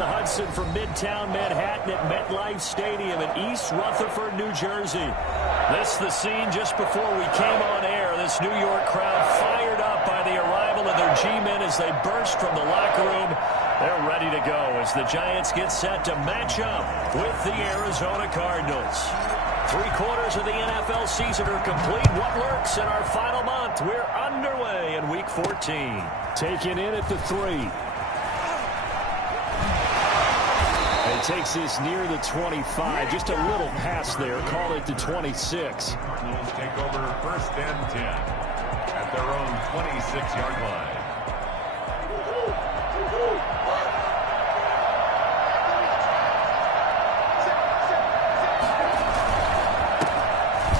the Hudson from Midtown Manhattan at MetLife Stadium in East Rutherford, New Jersey. This is the scene just before we came on air. This New York crowd fired up by the arrival of their G-men as they burst from the locker room. They're ready to go as the Giants get set to match up with the Arizona Cardinals. 3/4 of the NFL season are complete. What lurks in our final month? We're underway in Week 14. Taken in at the 3. And takes this near the 25. Just a little pass there. Call it the 26. Cardinals take over 1st and 10 at their own 26-yard line.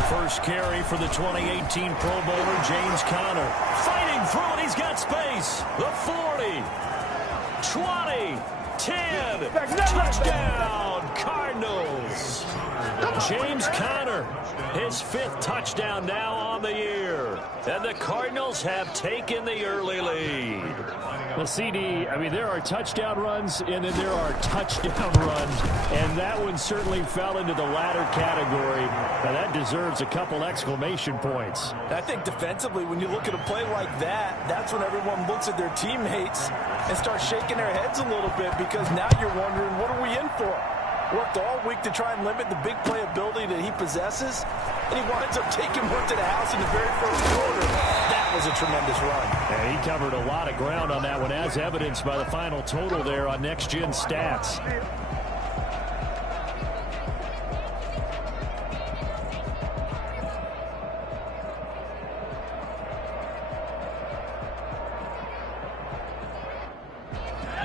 First carry for the 2018 Pro Bowler, James Conner. Fighting through it. He's got space. The 40. 20. 10. Touchdown, Cardinals. James Conner, his 5th touchdown now on the year. And the Cardinals have taken the early lead. Well, CD, I mean, there are touchdown runs, and then there are touchdown runs, and that one certainly fell into the latter category. Now, that deserves a couple exclamation points. I think defensively, when you look at a play like that, that's when everyone looks at their teammates and starts shaking their heads a little bit, because now you're wondering, what are we in for? Worked all week to try and limit the big play ability that he possesses, and he winds up taking work to the house in the very first quarter. That was a tremendous run. Yeah, he covered a lot of ground on that one, as evidenced by the final total there on Next Gen Stats.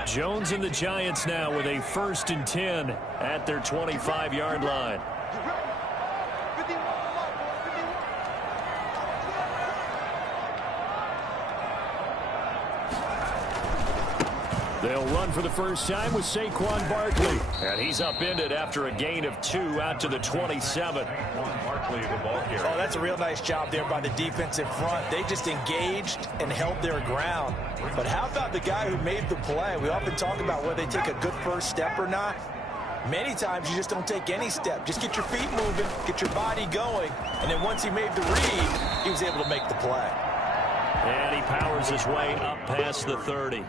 Jones and the Giants now with a 1st and 10 at their 25-yard line. They'll run for the first time with Saquon Barkley. And he's upended after a gain of 2 out to the 27. Barkley, the ball carrier. Oh, that's a real nice job there by the defensive front. They just engaged and held their ground. But how about the guy who made the play? We often talk about whether they take a good first step or not. Many times you just don't take any step. Just get your feet moving, get your body going. And then once he made the read, he was able to make the play. And he powers his way up past the 30.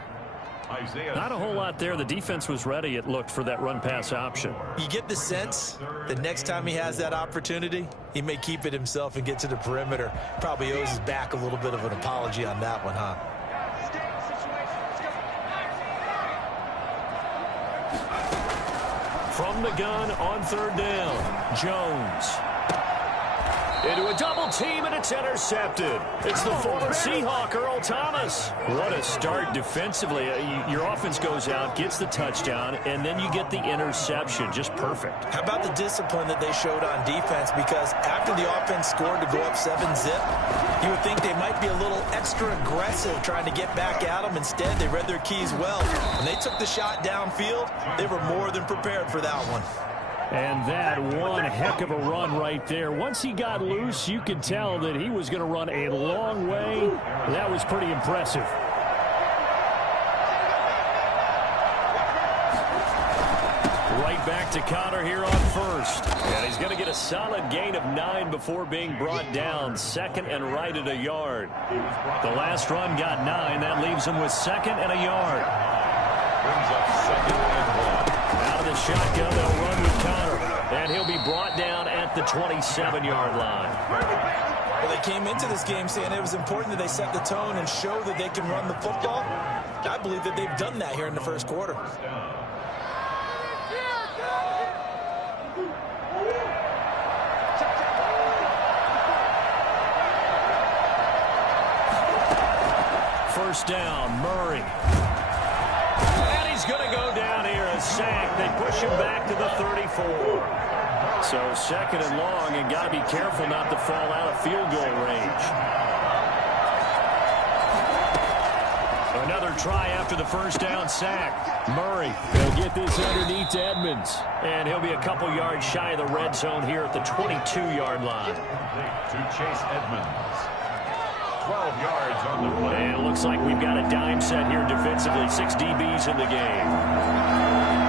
Not a whole lot there. The defense was ready, it looked, for that run-pass option. You get the sense that next time he has that opportunity, he may keep it himself and get to the perimeter. Probably owes his back a little bit of an apology on that one, huh? From the gun on 3rd down, Jones. Into a double team, and it's intercepted. It's the former Seahawk, Earl Thomas. What a start defensively. Your offense goes out, gets the touchdown, and then you get the interception. Just perfect. How about the discipline that they showed on defense? Because after the offense scored to go up 7-zip, you would think they might be a little extra aggressive trying to get back at them. Instead, they read their keys well. When they took the shot downfield, they were more than prepared for that one. And that one heck of a run right there. Once he got loose, you could tell that he was going to run a long way. That was pretty impressive. Right back to Conner here on 1st. And he's going to get a solid gain of 9 before being brought down. 2nd and right at a yard. The last run got 9. That leaves him with 2nd and a yard. Brings up 2nd and 1. Out of the shotgun, they'll run with Conner. And he'll be brought down at the 27-yard line. Well, they came into this game saying it was important that they set the tone and show that they can run the football. I believe that they've done that here in the first quarter. First down, Murray. And he's going to go down here, a sack. They push him back to the 34. So 2nd and long, and got to be careful not to fall out of field goal range. Another try after the first down sack. Murray, they'll get this underneath to Edmonds. And he'll be a couple yards shy of the red zone here at the 22-yard line. To Chase Edmonds. 12 yards on the play. And it looks like we've got a dime set here defensively. 6 DBs in the game.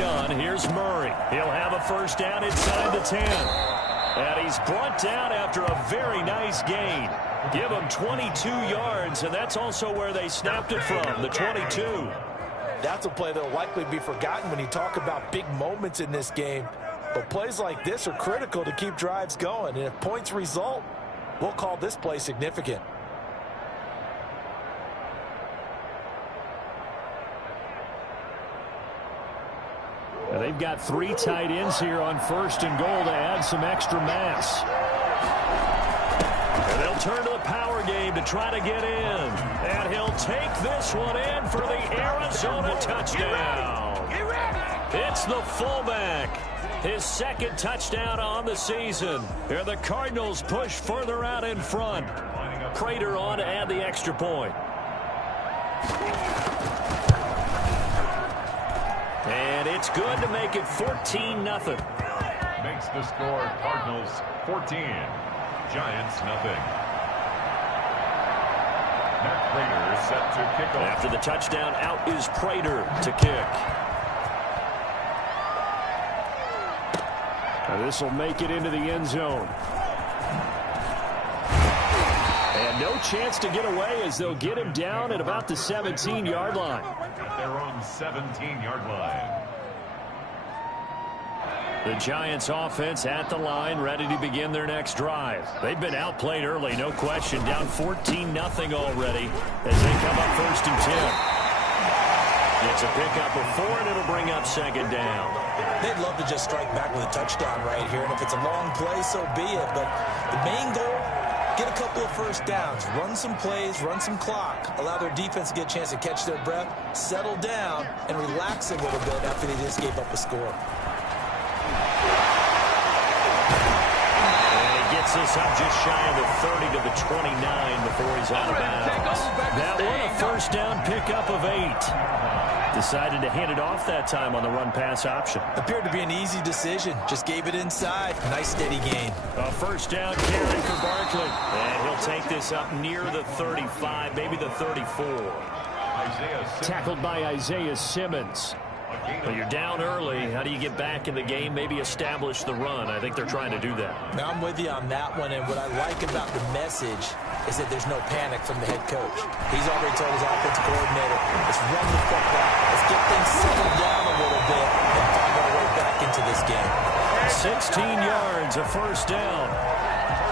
gun. Here's Murray. He'll have a first down inside the 10. And he's brought down after a very nice gain. Give him 22 yards, and that's also where they snapped it from, the 22. That's a play that will likely be forgotten when you talk about big moments in this game. But plays like this are critical to keep drives going. And if points result, we'll call this play significant. Now they've got 3 tight ends here on 1st and goal to add some extra mass. And they'll turn to the power game to try to get in. And he'll take this one in for the Arizona touchdown. It's the fullback. His 2nd touchdown on the season. And the Cardinals push further out in front. Prater on to add the extra point. And it's good to make it 14-0. Makes the score Cardinals 14, Giants nothing. Matt Prater set to kick off. After the touchdown, out is Prater to kick. Now this will make it into the end zone. And no chance to get away as they'll get him down at about the 17-yard line. At their own 17-yard line. The Giants offense at the line, ready to begin their next drive. They've been outplayed early, no question. Down 14-0 already as they come up 1st and 10. It's a pickup of 4, and it'll bring up 2nd down. They'd love to just strike back with a touchdown right here. And if it's a long play, so be it. But the main goal, get a couple of first downs, run some plays, run some clock, allow their defense to get a chance to catch their breath, settle down, and relax a little bit after they just gave up a score. And he gets this up just shy of the 30 to the 29 before he's out of bounds. That one a first down pickup of 8. Decided to hand it off that time on the run-pass option. Appeared to be an easy decision. Just gave it inside. Nice steady gain. A first down carry for Barkley. And he'll take this up near the 35, maybe the 34. Tackled by Isaiah Simmons. But you're down early. How do you get back in the game? Maybe establish the run. I think they're trying to do that. Now, I'm with you on that one, and what I like about the message is that there's no panic from the head coach. He's already told his offensive coordinator, let's run the football. Let's get things settled down a little bit and find our way back into this game. 16 yards, a first down.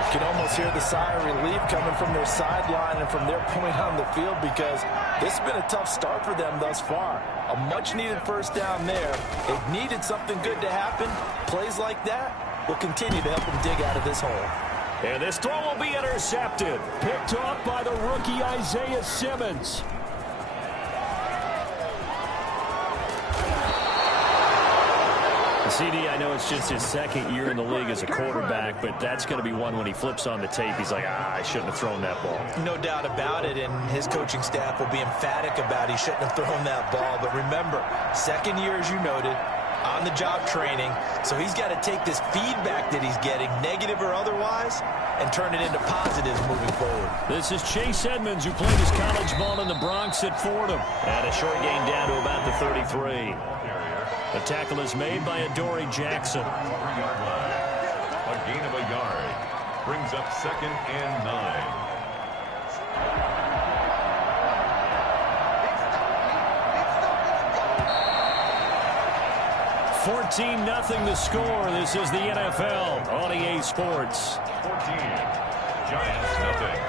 You can almost hear the sigh of relief coming from their sideline and from their point on the field because this has been a tough start for them thus far. A much-needed first down there. They've needed something good to happen. Plays like that will continue to help them dig out of this hole. And this throw will be intercepted. Picked off by the rookie Isaiah Simmons. CD, I know it's just his 2nd year in the league as a quarterback, but that's going to be one when he flips on the tape. He's like, I shouldn't have thrown that ball. No doubt about it, and his coaching staff will be emphatic about he shouldn't have thrown that ball. But remember, 2nd year, as you noted, on-the-job training, so he's got to take this feedback that he's getting, negative or otherwise, and turn it into positives moving forward. This is Chase Edmonds, who played his college ball in the Bronx at Fordham. And a short gain down to about the 33. The tackle is made by Adoree Jackson. 3-yard line. A gain of a yard. Brings up 2nd and 9. 14-0 the score. This is the NFL on EA Sports. 14. Giants nothing.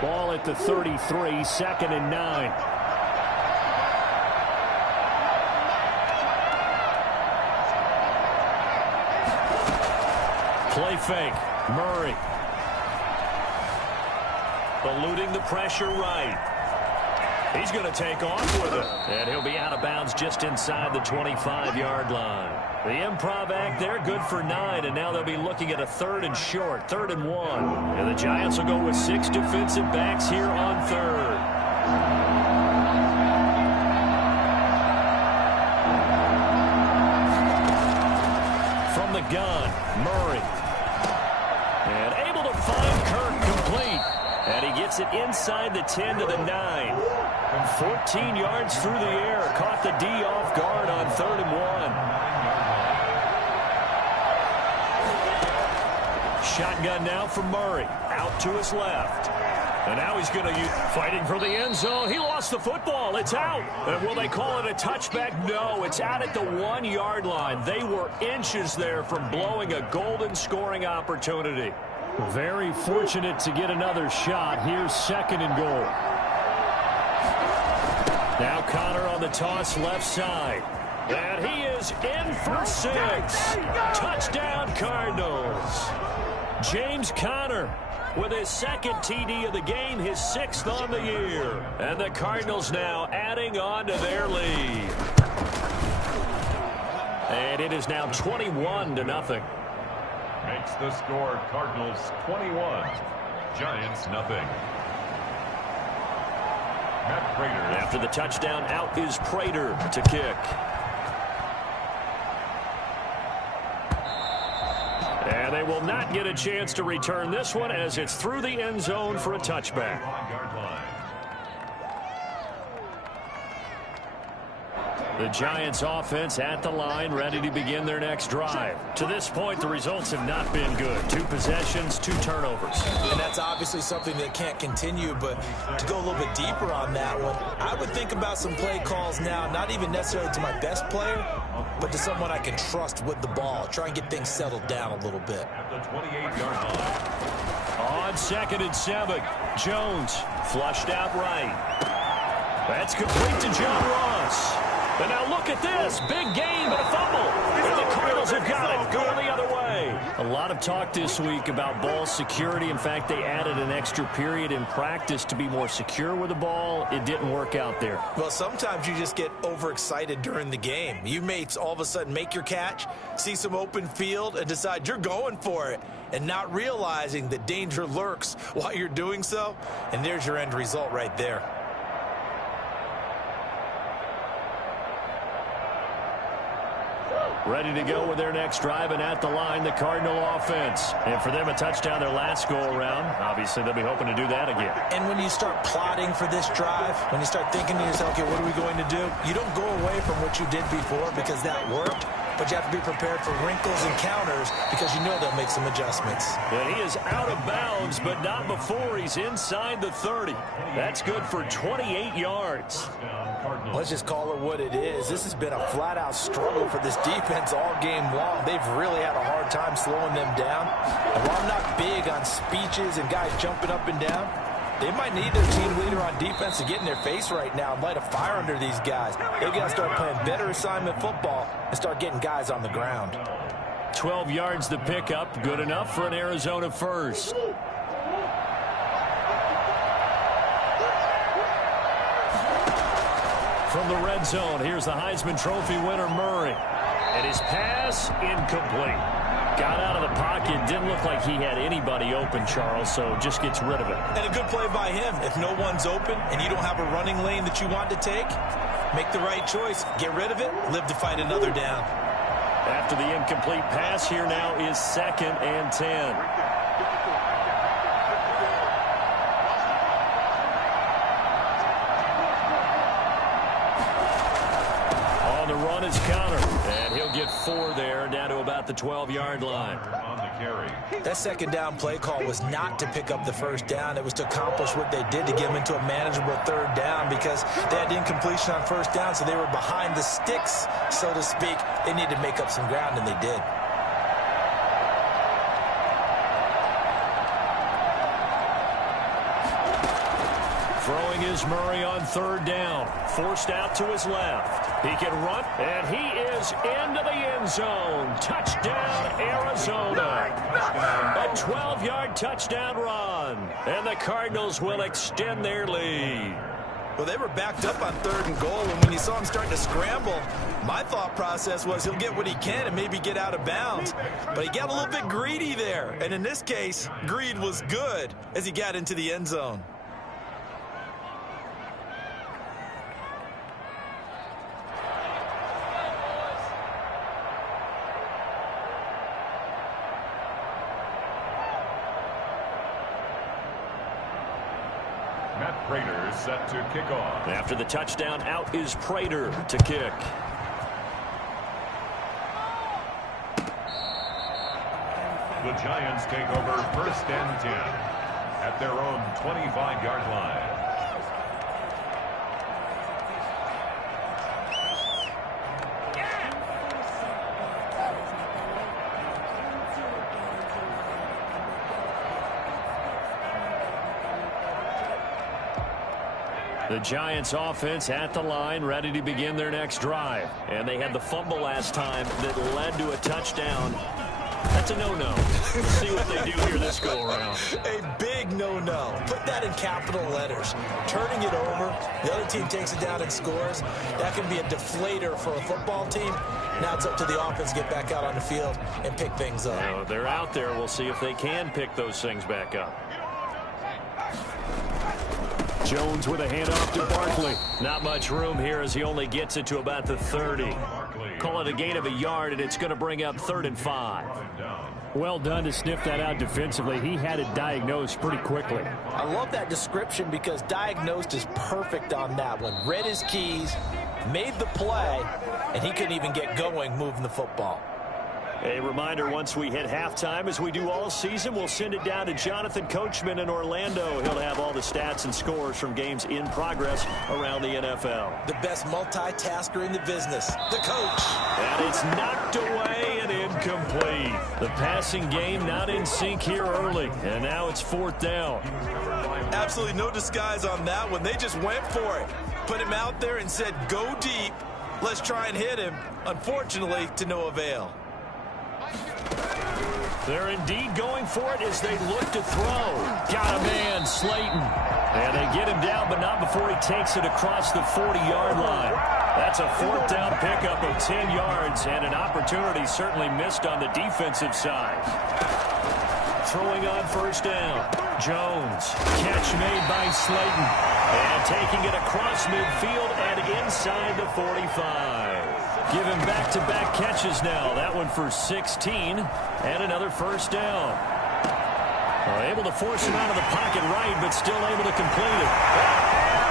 Ball at the 33, 2nd and 9. Play fake. Murray. Eluding the pressure right. He's going to take off with it. And he'll be out of bounds just inside the 25-yard line. The improv act there, good for 9. And now they'll be looking at a 3rd and short, 3rd and 1. And the Giants will go with 6 defensive backs here on 3rd. From the gun, Murray. And able to find Kirk complete. And he gets it inside the 10 to the 9. 14 yards through the air. Caught the D off guard on 3rd and 1. Shotgun now for Murray. Out to his left. And now he's going to use fighting for the end zone. He lost the football. It's out. And will they call it a touchback? No, it's out at the 1-yard line. They were inches there from blowing a golden scoring opportunity. Very fortunate to get another shot. Here's 2nd and goal. Now Connor on the toss left side. And he is in for 6. Touchdown Cardinals. James Conner with his 2nd TD of the game, his 6th on the year. And the Cardinals now adding on to their lead. And it is now 21-0. Makes the score Cardinals 21, Giants nothing. Matt Prater. After the touchdown, out is Prater to kick. And they will not get a chance to return this one as it's through the end zone for a touchback. The Giants offense at the line, ready to begin their next drive. To this point, the results have not been good. 2 possessions, 2 turnovers. And that's obviously something that can't continue, but to go a little bit deeper on that one, I would think about some play calls now, not even necessarily to my best player, but to someone I can trust with the ball. Try and get things settled down a little bit. At the 28-yard line. On 2nd and 7, Jones flushed out right. That's complete to John Ross. And now look at this. Big game and a fumble. And the Cardinals have got it. Going the other way. A lot of talk this week about ball security. In fact, they added an extra period in practice to be more secure with the ball. It didn't work out there. Well, sometimes you just get overexcited during the game. You may all of a sudden make your catch, see some open field, and decide you're going for it, and not realizing that danger lurks while you're doing so. And there's your end result right there. Ready to go with their next drive, and at the line, the Cardinal offense. And for them, a touchdown their last go-around. Obviously, they'll be hoping to do that again. And when you start plotting for this drive, when you start thinking to yourself, okay, what are we going to do? You don't go away from what you did before because that worked, but you have to be prepared for wrinkles and counters because you know they'll make some adjustments. And he is out of bounds, but not before he's inside the 30. That's good for 28 yards. Let's just call it what it is. This has been a flat-out struggle for this defense all game long. They've really had a hard time slowing them down. And while I'm not big on speeches and guys jumping up and down, they might need their team leader on defense to get in their face right now and light a fire under these guys. They've got to start playing better assignment football and start getting guys on the ground. 12 yards to pick up. Good enough for an Arizona first. From the red zone, here's the Heisman Trophy winner, Murray. And his pass, incomplete. Got out of the pocket. Didn't look like he had anybody open, Charles, so just gets rid of it. And a good play by him. If no one's open and you don't have a running lane that you want to take, make the right choice. Get rid of it. Live to fight another down. After the incomplete pass, here now is 2nd and 10. Run is Connor, and he'll get 4 there, down to about the 12-yard line. On the carry. That 2nd down play call was not to pick up the 1st down. It was to accomplish what they did to get them into a manageable 3rd down because they had incompletion on 1st down, so they were behind the sticks, so to speak. They needed to make up some ground, and they did. Throwing is Murray on 3rd down. Forced out to his left. He can run, and he is into the end zone. Touchdown, Arizona. A 12-yard touchdown run. And the Cardinals will extend their lead. Well, they were backed up on 3rd and goal, and when you saw him starting to scramble, my thought process was he'll get what he can and maybe get out of bounds. But he got a little bit greedy there. And in this case, greed was good as he got into the end zone. Matt Prater set to kick off. After the touchdown, out is Prater to kick. The Giants take over 1st and 10 at their own 25-yard line. The Giants offense at the line, ready to begin their next drive. And they had the fumble last time that led to a touchdown. That's a no-no. Let's see what they do here this go-around. A big no-no. Put that in capital letters. Turning it over, the other team takes it down and scores. That can be a deflator for a football team. Now it's up to the offense to get back out on the field and pick things up. They're out there. We'll see if they can pick those things back up. Jones with a handoff to Barkley. Not much room here as he only gets it to about the 30. Call it a gain of a yard, and it's going to bring up 3rd and 5. Well done to sniff that out defensively. He had it diagnosed pretty quickly. I love that description because diagnosed is perfect on that one. Read his keys, made the play, and he couldn't even get going moving the football. A reminder, once we hit halftime, as we do all season, we'll send it down to Jonathan Coachman in Orlando. He'll have all the stats and scores from games in progress around the NFL. The best multitasker in the business, the coach. And it's knocked away and incomplete. The passing game not in sync here early, and now it's 4th down. Absolutely no disguise on that one. They just went for it. Put him out there and said, go deep. Let's try and hit him. Unfortunately, to no avail. They're indeed going for it as they look to throw. Got a man, Slayton. And they get him down, but not before he takes it across the 40-yard line. That's a 4th down pickup of 10 yards, and an opportunity certainly missed on the defensive side. Throwing on 1st down. Jones. Catch made by Slayton. And taking it across midfield and inside the 45. Give him back-to-back catches now. That one for 16 and another 1st down. Able to force him out of the pocket right, but still able to complete it.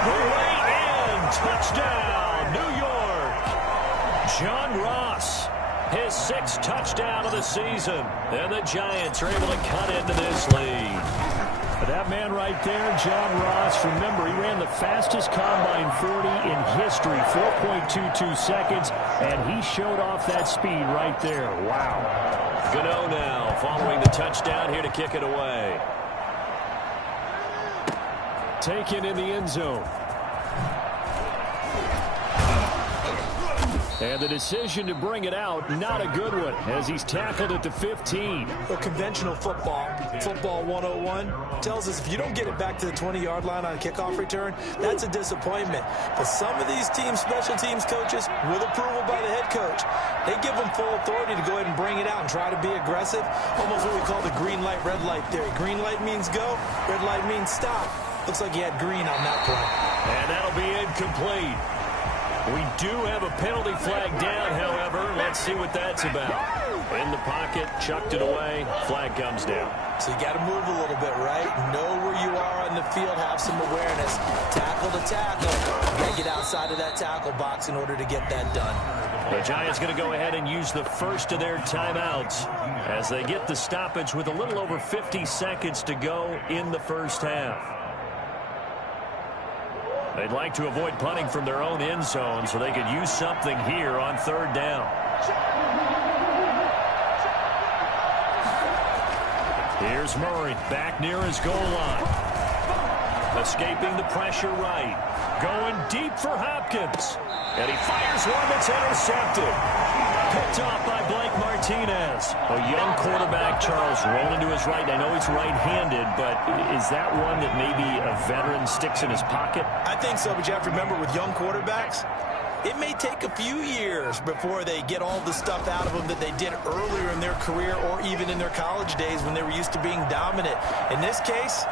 Way in. Touchdown, New York. John Ross, his 6th touchdown of the season. And the Giants are able to cut into this lead. That man right there, John Ross, remember, he ran the fastest combine 40 in history, 4.22 seconds, and he showed off that speed right there. Wow. Gano now following the touchdown here to kick it away. Taken in the end zone. And the decision to bring it out, not a good one, as he's tackled at the 15. Well, conventional football 101, tells us if you don't get it back to the 20-yard line on a kickoff return, that's a disappointment. But some of these teams, special teams coaches, with approval by the head coach, they give them full authority to go ahead and bring it out and try to be aggressive, almost what we call the green light, red light theory. Green light means go, red light means stop. Looks like he had green on that play. And that'll be incomplete. We do have a penalty flag down, however. Let's see what that's about. In the pocket, chucked it away, flag comes down. So you got to move a little bit, right? Know where you are on the field, have some awareness. Tackle to tackle. You got to get outside of that tackle box in order to get that done. The Giants going to go ahead and use the first of their timeouts as they get the stoppage with a little over 50 seconds to go in the first half. They'd like to avoid punting from their own end zone so they could use something here on 3rd down. Here's Murray back near his goal line. Escaping the pressure right. Going deep for Hopkins. And he fires one that's intercepted. Picked off by Blake Martinez. A young quarterback, Charles, rolling to his right. I know he's right-handed, but is that one that maybe a veteran sticks in his pocket? I think so, but you have to remember with young quarterbacks, it may take a few years before they get all the stuff out of them that they did earlier in their career or even in their college days when they were used to being dominant. In this case,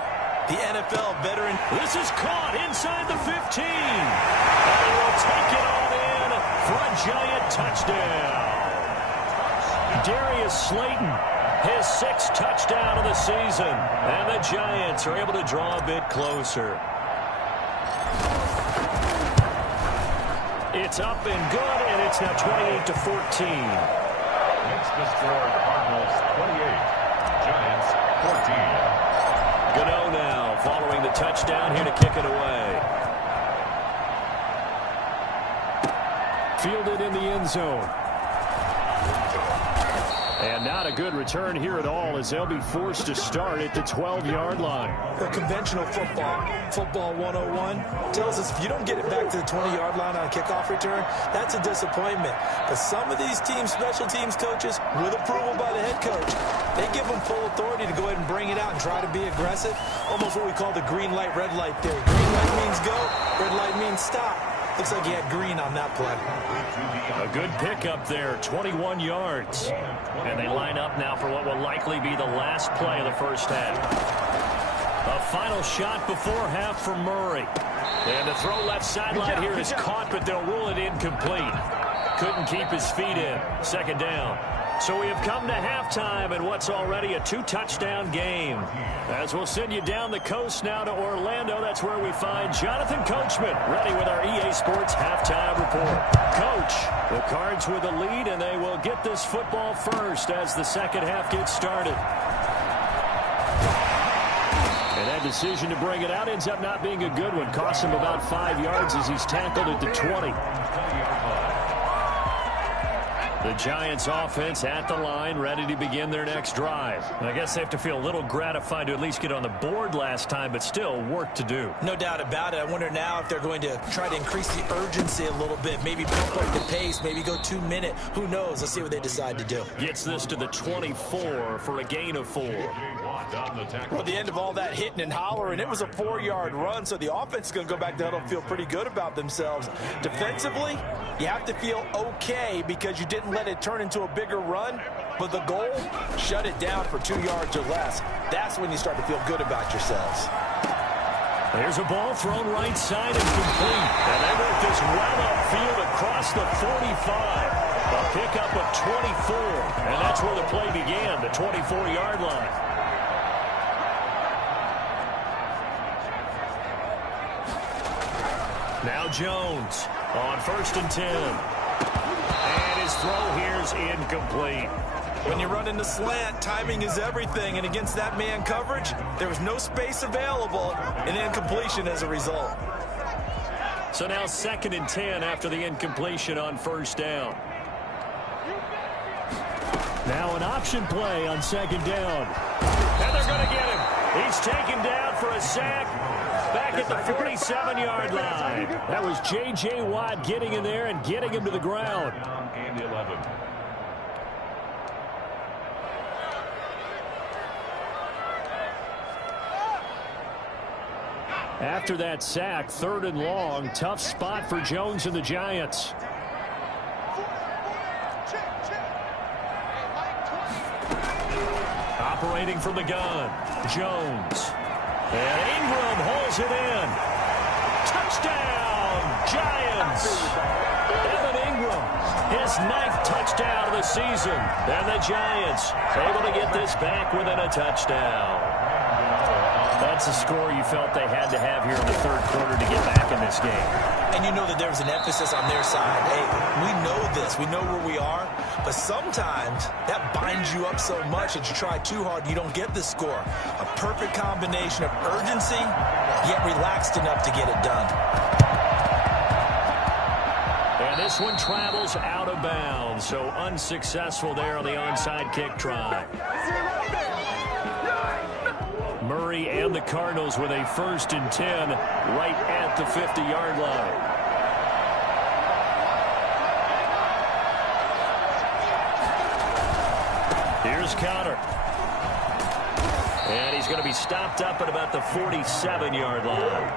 the NFL veteran. This is caught inside the 15. And he will take it on in for a Giant touchdown. Darius Slayton, his 6th touchdown of the season. And the Giants are able to draw a bit closer. It's up and good, and it's now 28-14. Makes the score Cardinals 28, Giants 14. Gano now following the touchdown here to kick it away. Fielded in the end zone. And not a good return here at all as they'll be forced to start at the 12-yard line. Well, conventional football 101, tells us if you don't get it back to the 20-yard line on a kickoff return, that's a disappointment. But some of these special teams coaches, with approval by the head coach, they give them full authority to go ahead and bring it out and try to be aggressive. Almost what we call the green light, red light theory. Green light means go, red light means stop. Looks like he had green on that play. A good pickup there, 21 yards. And they line up now for what will likely be the last play of the first half. A final shot before half for Murray. And the throw left sideline here is caught, but they'll rule it incomplete. Couldn't keep his feet in. Second down. So we have come to halftime in what's already a 2-touchdown game. As we'll send you down the coast now to Orlando, that's where we find Jonathan Coachman, ready with our EA Sports halftime report. Coach, the Cards with the lead, and they will get this football first as the second half gets started. And that decision to bring it out ends up not being a good one. Costs him about 5 yards as he's tackled at the 20. The Giants offense at the line, ready to begin their next drive. I guess they have to feel a little gratified to at least get on the board last time, but still work to do. No doubt about it. I wonder now if they're going to try to increase the urgency a little bit, maybe pump up the pace, maybe go 2 minute. Who knows? Let's see what they decide to do. Gets this to the 24 for a gain of 4. Well, at the end of all that hitting and hollering, it was a 4-yard run, so the offense is going to go back to huddle and feel pretty good about themselves. Defensively, you have to feel okay because you didn't let it turn into a bigger run, but the goal, shut it down for 2 yards or less. That's when you start to feel good about yourselves. There's a ball thrown right side and complete. And they work this well upfield across the 45. A pickup of 24. And that's where the play began, the 24-yard line. Now Jones on 1st and 10. And his throw here's incomplete. When you run into slant, timing is everything. And against that man coverage, there was no space available, and incompletion as a result. So now 2nd and 10 after the incompletion on 1st down. Now an option play on 2nd down. And they're going to get him. He's taken down for a sack. Back at the 47-yard line. That was J.J. Watt getting in there and getting him to the ground. And 11. After that sack, 3rd and long. Tough spot for Jones and the Giants. Operating from the gun, Jones. And Ingram holds it in. Touchdown, Giants. Evan Ingram, his 9th touchdown of the season. And the Giants able to get this back within a touchdown. That's a score you felt they had to have here in the 3rd quarter to get back in this game. And you know that there was an emphasis on their side. Hey, we know this. We know where we are. But sometimes that binds you up so much that you try too hard, you don't get the score. A perfect combination of urgency, yet relaxed enough to get it done. And this one travels out of bounds, so unsuccessful there on the onside kick try. Murray and the Cardinals with a 1st and 10 right at the 50-yard line. Here's Conner. And he's going to be stopped up at about the 47-yard line.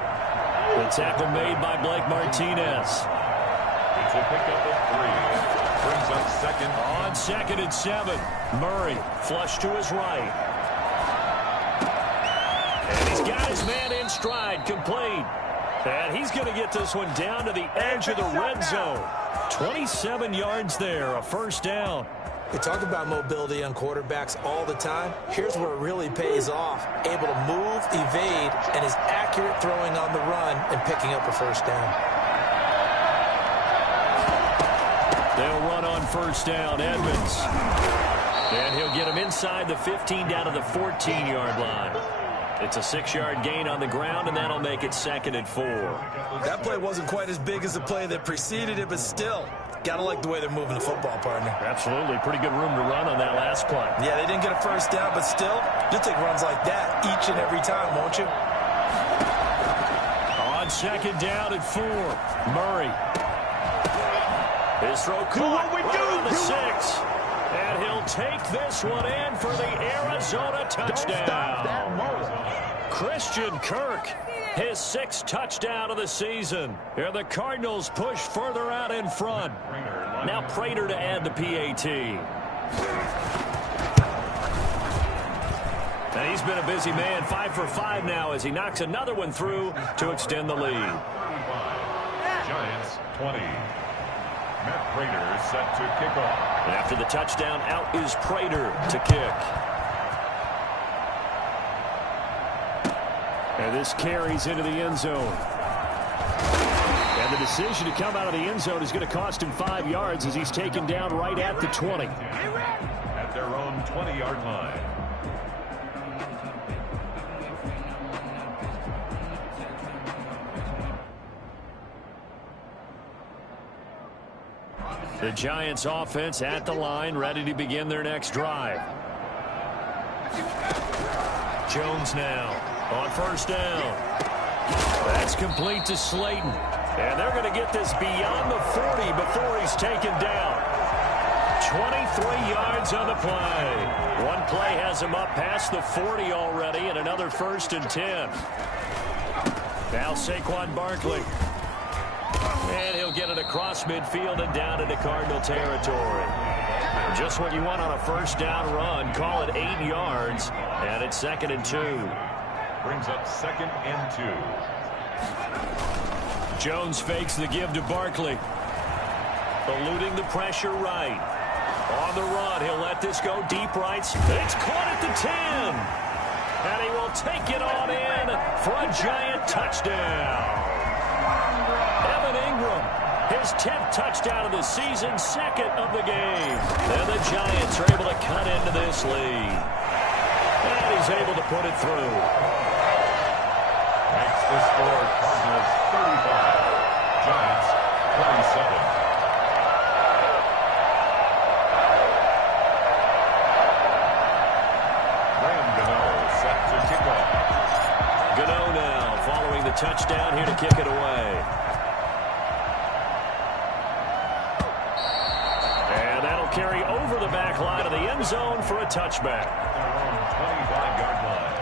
The tackle made by Blake Martinez. It's a pickup of 3. Brings up 2nd. On 2nd and 7. Murray flush to his right. And he's got his man in stride, complete. And he's going to get this one down to the edge of the red zone. 27 yards there, a 1st down. We talk about mobility on quarterbacks all the time. Here's where it really pays off. Able to move, evade, and is accurate throwing on the run and picking up a 1st down. They'll run on first down. Edmonds. And he'll get him inside the 15 down to the 14-yard line. It's a 6-yard gain on the ground, and that'll make it 2nd and 4. That play wasn't quite as big as the play that preceded it, but still, got to like the way they're moving the football, partner. Absolutely. Pretty good room to run on that last play. Yeah, they didn't get a first down, but still, you'll take runs like that each and every time, won't you? On 2nd down and 4, Murray. His throw caught right on the 6. And he'll take this one in for the Arizona touchdown. Christian Kirk, his 6th touchdown of the season. And the Cardinals push further out in front. Now Prater to add the PAT. And he's been a busy man, 5 for 5 now as he knocks another one through to extend the lead. Giants 20. Matt Prater set to kick off. And after the touchdown, out is Prater to kick. And this carries into the end zone. And the decision to come out of the end zone is going to cost him 5 yards as he's taken down right at the 20. At their own 20-yard line. The Giants offense at the line, ready to begin their next drive. Jones now on first down. That's complete to Slayton. And they're going to get this beyond the 40 before he's taken down. 23 yards on the play. One play has him up past the 40 already, and another 1st and 10. Now Saquon Barkley. And he'll get it across midfield and down into Cardinal territory. Just what you want on a first down run. Call it 8 yards. And it's 2nd and 2. Brings up 2nd and 2. Jones fakes the give to Barkley. Eluding the pressure right. On the run, he'll let this go deep right. It's caught at the 10. And he will take it on in for a Giant touchdown. Ingram, his 10th touchdown of the season, 2nd of the game. And the Giants are able to cut into this lead. And he's able to put it through. Makes the score Cardinals 35, Giants 27. Graham Gano set to kick off. Gano now following the touchdown here to kick it away. Carry over the back line of the end zone for a touchback. Their own 25-yard line.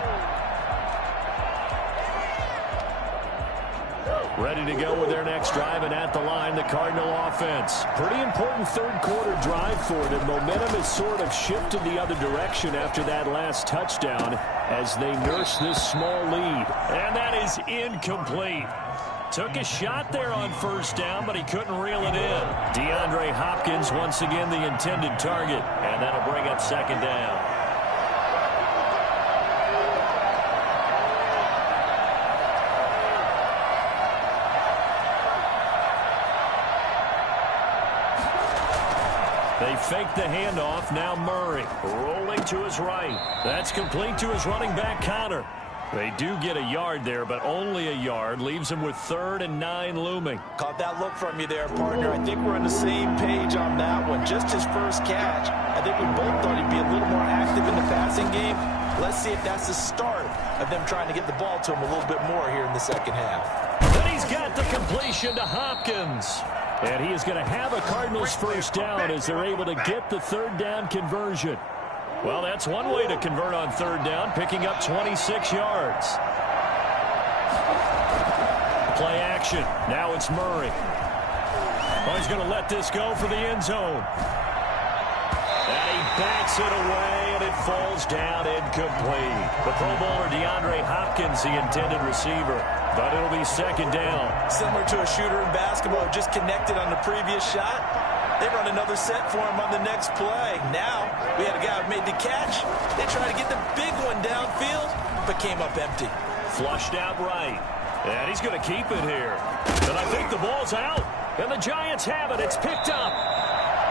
Ready to go with their next drive, and at the line, the Cardinal offense. Pretty important third-quarter drive for them. Momentum has sort of shifted the other direction after that last touchdown as they nurse this small lead. And that is incomplete. Took a shot there on first down, but he couldn't reel it in. DeAndre Hopkins, once again, the intended target. And that'll bring up 2nd down. They fake the handoff. Now Murray rolling to his right. That's complete to his running back, Connor. They do get a yard there, but only a yard. Leaves him with 3rd and 9 looming. Caught that look from you there, partner. I think we're on the same page on that one. Just his first catch. I think we both thought he'd be a little more active in the passing game. Let's see if that's the start of them trying to get the ball to him a little bit more here in the second half. Then he's got the completion to Hopkins. And he is going to have a Cardinals first down as they're able to get the 3rd down conversion. Well, that's one way to convert on 3rd down, picking up 26 yards. Play action. Now it's Murray. Oh, he's going to let this go for the end zone. And he backs it away, and it falls down incomplete. The Pro Bowler DeAndre Hopkins, the intended receiver. But it'll be 2nd down. Similar to a shooter in basketball, just connected on the previous shot. They run another set for him on the next play. Now, we had a guy who made the catch. They tried to get the big one downfield, but came up empty. Flushed out right. And he's going to keep it here. And I think the ball's out. And the Giants have it. It's picked up.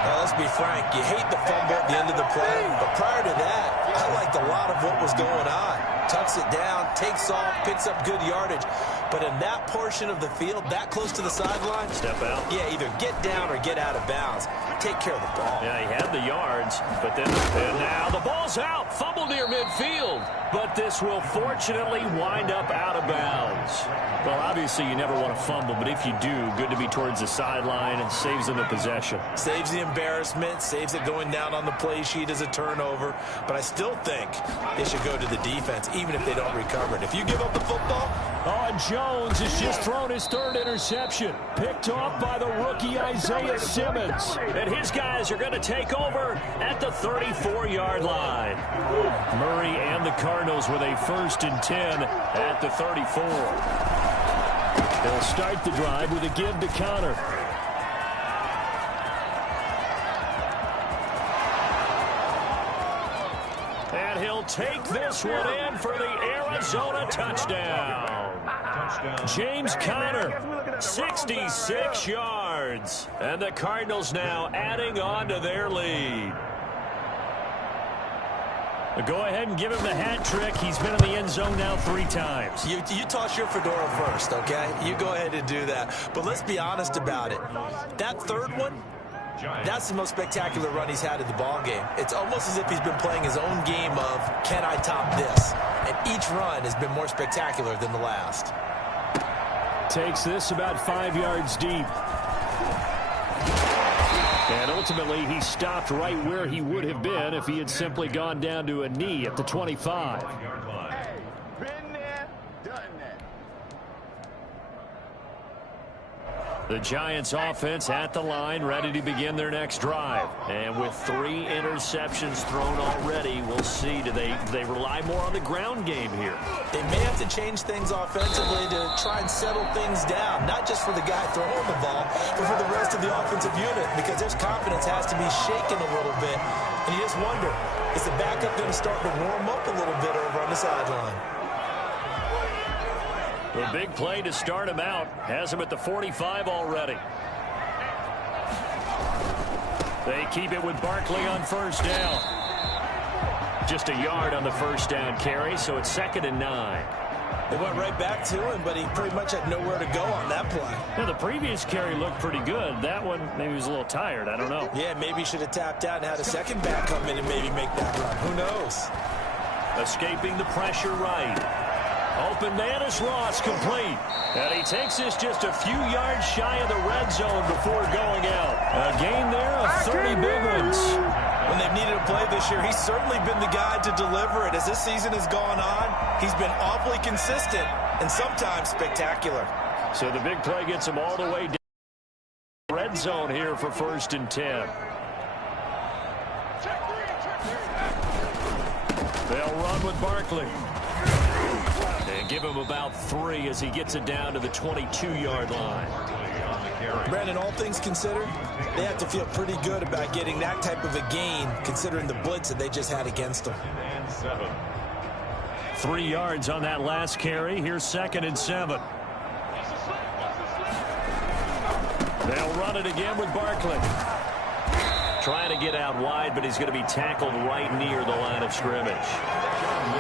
Now, let's be frank, you hate the fumble at the end of the play, but prior to that, I liked a lot of what was going on. Tucks it down, takes off, picks up good yardage. But in that portion of the field, that close to the sideline, step out. Yeah, either get down or get out of bounds. Take care of the ball. Yeah, he had the yards, but then and now the ball's out. Fumble near midfield. But this will fortunately wind up out of bounds. Well, obviously you never want to fumble, but if you do, good to be towards the sideline and saves them the possession. Saves the embarrassment, saves it going down on the play sheet as a turnover. But I still think they should go to the defense, even if they don't recover it. If you give up the football... Oh, and Jones has just thrown his third interception. Picked off by the rookie Isaiah Simmons. And his guys are going to take over at the 34-yard line. Murray and the Cardinals with a 1st and 10 at the 34. They'll start the drive with a give to Connor. And he'll take this one in for the Arizona touchdown. James Conner, 66 yards. And the Cardinals now adding on to their lead. Go ahead and give him the hat trick. He's been in the end zone now 3 times. You toss your fedora first, okay? You go ahead and do that. But let's be honest about it. That third one, that's the most spectacular run he's had in the ball game. It's almost as if he's been playing his own game of, can I top this? And each run has been more spectacular than the last. Takes this about 5 yards deep. And ultimately, he stopped right where he would have been if he had simply gone down to a knee at the 25. The Giants offense at the line, ready to begin their next drive. And with 3 interceptions thrown already, we'll see. Do they rely more on the ground game here? They may have to change things offensively to try and settle things down, not just for the guy throwing the ball, but for the rest of the offensive unit, because their confidence has to be shaken a little bit. And you just wonder, is the backup going to start to warm up a little bit over on the sideline? The big play to start him out has him at the 45 already. They keep it with Barkley on 1st down. Just a yard on the 1st down carry, so it's 2nd and 9. They went right back to him, but he pretty much had nowhere to go on that play. Yeah, the previous carry looked pretty good. That one, maybe he was a little tired. I don't know. Yeah, maybe he should have tapped out and had a second back come in and maybe make that run. Who knows? Escaping the pressure right. Open man is Ross, complete. And he takes this just a few yards shy of the red zone before going out. A gain there of 30 big ones. When they've needed a play this year, he's certainly been the guy to deliver it. As this season has gone on, he's been awfully consistent and sometimes spectacular. So the big play gets him all the way down the red zone here for 1st and 10. They'll run with Barkley. And give him about 3 as he gets it down to the 22-yard line. Brandon, all things considered, they have to feel pretty good about getting that type of a gain, considering the blitz that they just had against them. 3 yards on that last carry. Here's 2nd and 7. They'll run it again with Barkley. Trying to get out wide, but he's going to be tackled right near the line of scrimmage.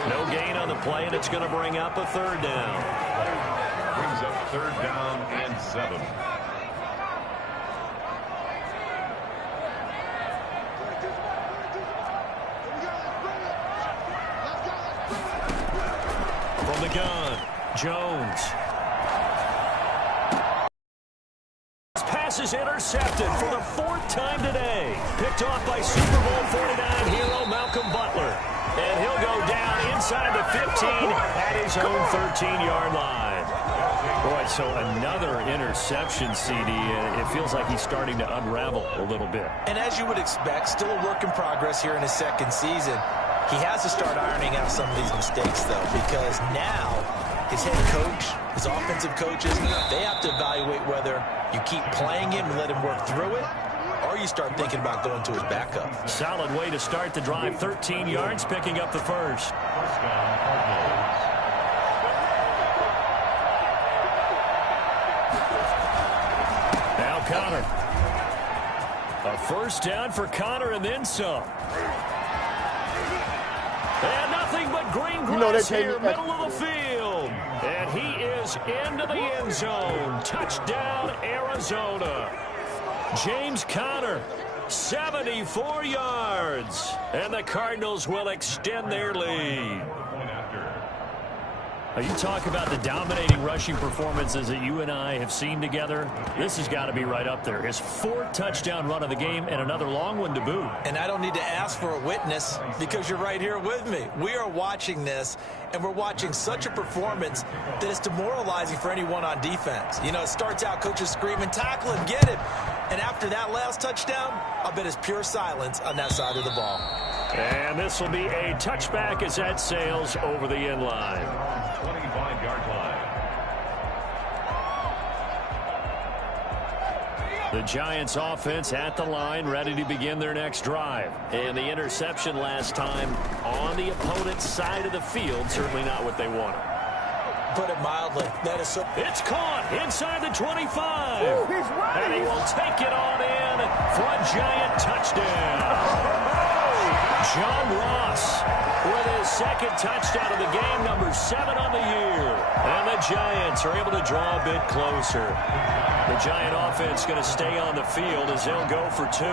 No gain on the play, and it's going to bring up a 3rd down. Brings up 3rd down and 7. From the gun, Jones. Is intercepted for the 4th time today. Picked off by Super Bowl 49 hero Malcolm Butler. And he'll go down inside the 15 at his own 13-yard line. Boy, so another interception, CD. It feels like he's starting to unravel a little bit. And as you would expect, still a work in progress here in his 2nd season. He has to start ironing out some of these mistakes, though, because now his head coach, his offensive coaches, they have to evaluate whether you keep playing him and let him work through it, or you start thinking about going to his backup. Solid way to start the drive. 13 yards, picking up the 1st. Now Connor. A first down for Connor and then some. And nothing but green grass here, middle of the field. And he is into the end zone. Touchdown, Arizona. James Conner, 74 yards. And the Cardinals will extend their lead. You talk about the dominating rushing performances that you and I have seen together. This has got to be right up there. His 4th touchdown run of the game and another long one to boot. And I don't need to ask for a witness because you're right here with me. We are watching this, and we're watching such a performance that it's demoralizing for anyone on defense. You know, it starts out coaches screaming, tackle him, get him. And after that last touchdown, I'll bet it's pure silence on that side of the ball. And this will be a touchback as that sails over the end line. 25-yard line. The Giants offense at the line, ready to begin their next drive. And the interception last time on the opponent's side of the field, certainly not what they wanted. Put it mildly. That is so. It's caught inside the 25. Ooh, and he will take it on in for a Giant touchdown. John Ross with his 2nd touchdown of the game, number 7 on the year. And the Giants are able to draw a bit closer. The Giant offense going to stay on the field as they'll go for 2.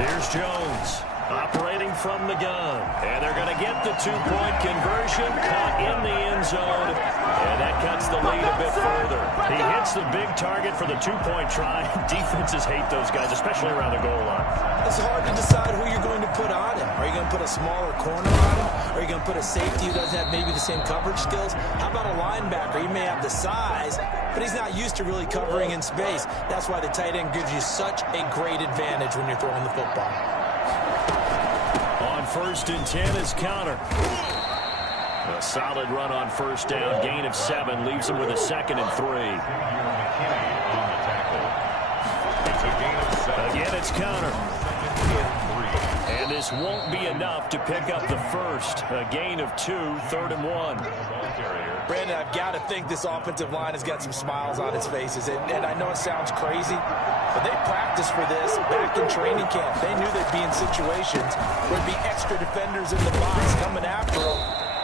Here's Jones operating from the gun. And they're going to get the 2-point conversion, caught in the end zone. And that cuts the lead a bit further. He hits the big target for the 2-point try. Defenses hate those guys, especially around the goal line. It's hard to decide who you're going to put on him. Are you going to put a smaller corner on him? Are you going to put a safety who doesn't have maybe the same coverage skills? How about a linebacker? He may have the size, but he's not used to really covering in space. That's why the tight end gives you such a great advantage when you're throwing the football. On 1st and 10 is Conner. A solid run on 1st down. Gain of 7 leaves him with a 2nd and 3. Again, it's Conner. And this won't be enough to pick up the 1st. A gain of 2, 3rd and 1. Brandon, I've got to think this offensive line has got some smiles on its faces. And I know it sounds crazy, but they practiced for this back in training camp. They knew they'd be in situations where there'd be extra defenders in the box coming after them,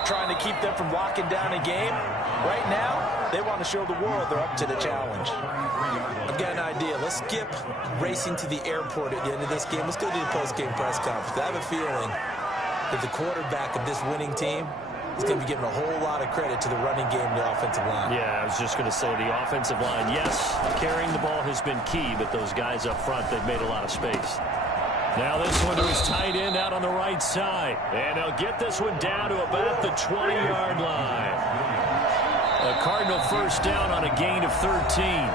trying to keep them from locking down a game. Right now, they want to show the world they're up to the challenge. I've got an idea. Let's skip racing to the airport at the end of this game. Let's go to the post-game press conference. I have a feeling that the quarterback of this winning team is going to be giving a whole lot of credit to the running game and the offensive line. Yeah, I was just going to say the offensive line, yes, carrying the ball has been key, but those guys up front, they've made a lot of space. Now this one to his tight end out on the right side. And he'll get this one down to about the 20-yard line. A Cardinal first down on a gain of 13.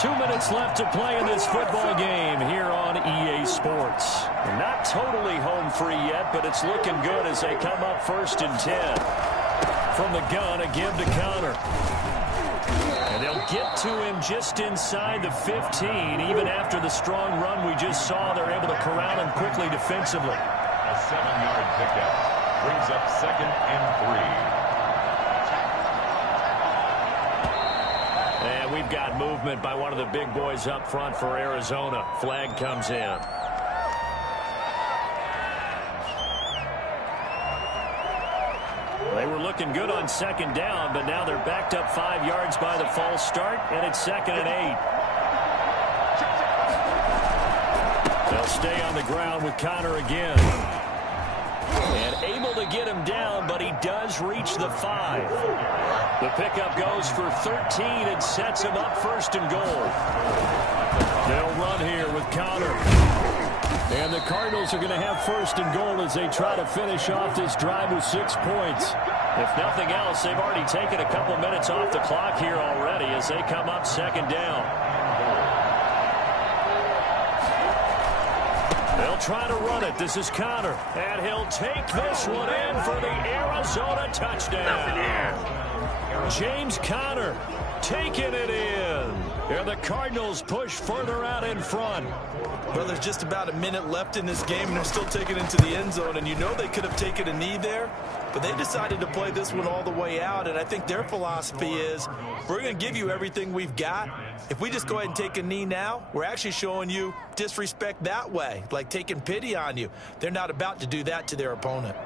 2 minutes left to play in this football game here on EA Sports. Not totally home free yet, but it's looking good as they come up 1st and 10. From the gun, a give to Conner. And they'll get to him just inside the 15. Even after the strong run we just saw, they're able to corral him quickly defensively. A 7-yard pickup brings up 2nd and 3. And we've got movement by one of the big boys up front for Arizona. Flag comes in. They were looking good on 2nd down, but now they're backed up 5 yards by the false start, and it's 2nd and 8. They'll stay on the ground with Conner again. And able to get him down, but he does reach the 5. The pickup goes for 13 and sets him up 1st and goal. They'll run here with Conner. And the Cardinals are going to have 1st and goal as they try to finish off this drive with 6 points. If nothing else, they've already taken a couple minutes off the clock here already as they come up 2nd down. They'll try to run it. This is Conner. And he'll take this one in for the Arizona touchdown. James Conner taking it in. And the Cardinals push further out in front. Well, there's just about a minute left in this game, and they're still taking it into the end zone. And you know they could have taken a knee there, But they decided to play this one all the way out, and I think their philosophy is, we're going to give you everything we've got. If we just go ahead and take a knee now, we're actually showing you disrespect that way, like taking pity on you. They're not about to do that to their opponent.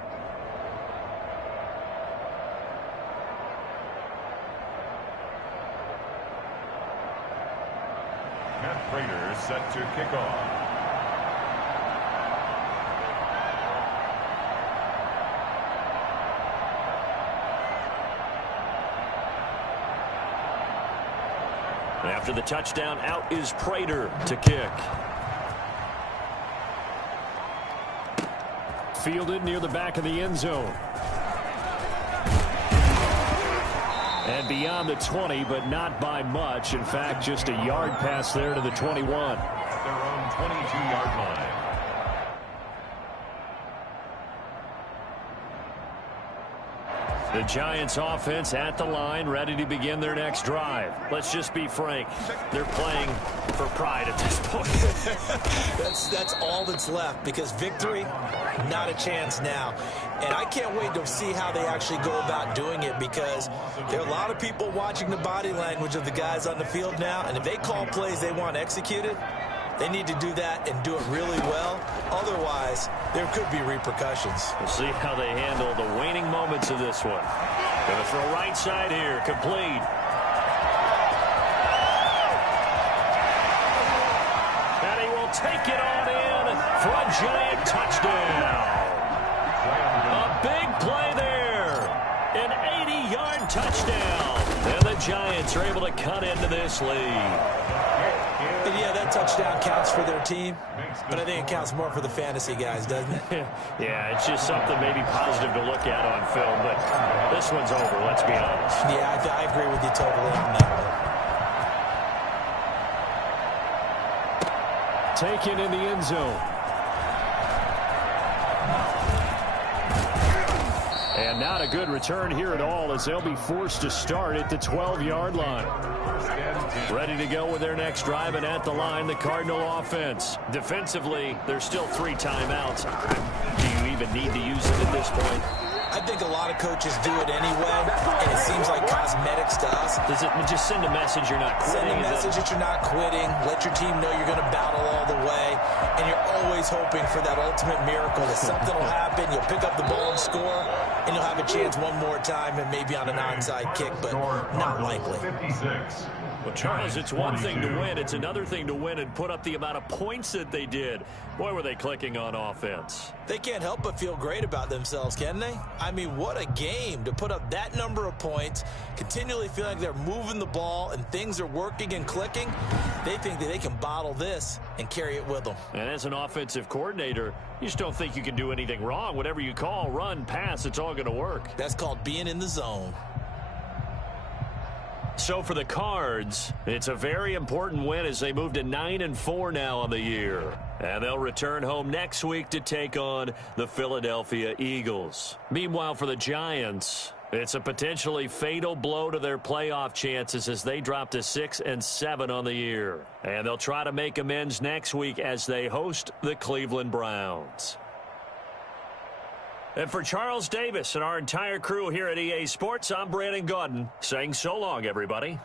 Matt Prater set to kick off. After the touchdown, out is Prater to kick. Fielded near the back of the end zone. And beyond the 20, but not by much. In fact, just a yard pass there to the 21. At their own 22-yard line. The Giants offense at the line, ready to begin their next drive. Let's just be frank. They're playing for pride at this point. That's all that's left, because victory, not a chance now. And I can't wait to see how they actually go about doing it, because there are a lot of people watching the body language of the guys on the field now, and if they call plays they want executed, they need to do that and do it really well. Otherwise, there could be repercussions. We'll see how they handle the waning moments of this one. Going to throw right side here, complete. And he will take it on in for a Giant touchdown. A big play there. An 80-yard touchdown. And the Giants are able to cut into this lead. And yeah, that touchdown counts for their team, but I think it counts more for the fantasy guys, doesn't it? Yeah, it's just something maybe positive to look at on film, but this one's over, let's be honest. Yeah, I agree with you totally on that one. Taken in the end zone. And not a good return here at all, as they'll be forced to start at the 12-yard line. Ready to go with their next drive, and at the line, the Cardinal offense. Defensively, there's still 3 timeouts. Do you even need to use them at this point? I think a lot of coaches do it anyway, and it seems like cosmetics to us. Does it just send a message you're not quitting? Send a message that you're not quitting. Let your team know you're going to battle all the way, and you're always hoping for that ultimate miracle that something will happen, you'll pick up the ball and score, and you'll have a chance one more time and maybe on an onside kick, but not likely. 56. Well, Charles, it's one thing to win. It's another thing to win and put up the amount of points that they did. Boy, were they clicking on offense. They can't help but feel great about themselves, can they? I mean, what a game to put up that number of points, continually feeling like they're moving the ball and things are working and clicking. They think that they can bottle this and carry it with them. And as an offensive coordinator, you just don't think you can do anything wrong. Whatever you call, run, pass, it's all going to work. That's called being in the zone. So for the Cards, it's a very important win as they move to 9-4 now on the year. And they'll return home next week to take on the Philadelphia Eagles. Meanwhile, for the Giants, it's a potentially fatal blow to their playoff chances as they drop to 6-7 on the year. And they'll try to make amends next week as they host the Cleveland Browns. And for Charles Davis and our entire crew here at EA Sports, I'm Brandon Gaudin saying so long, everybody.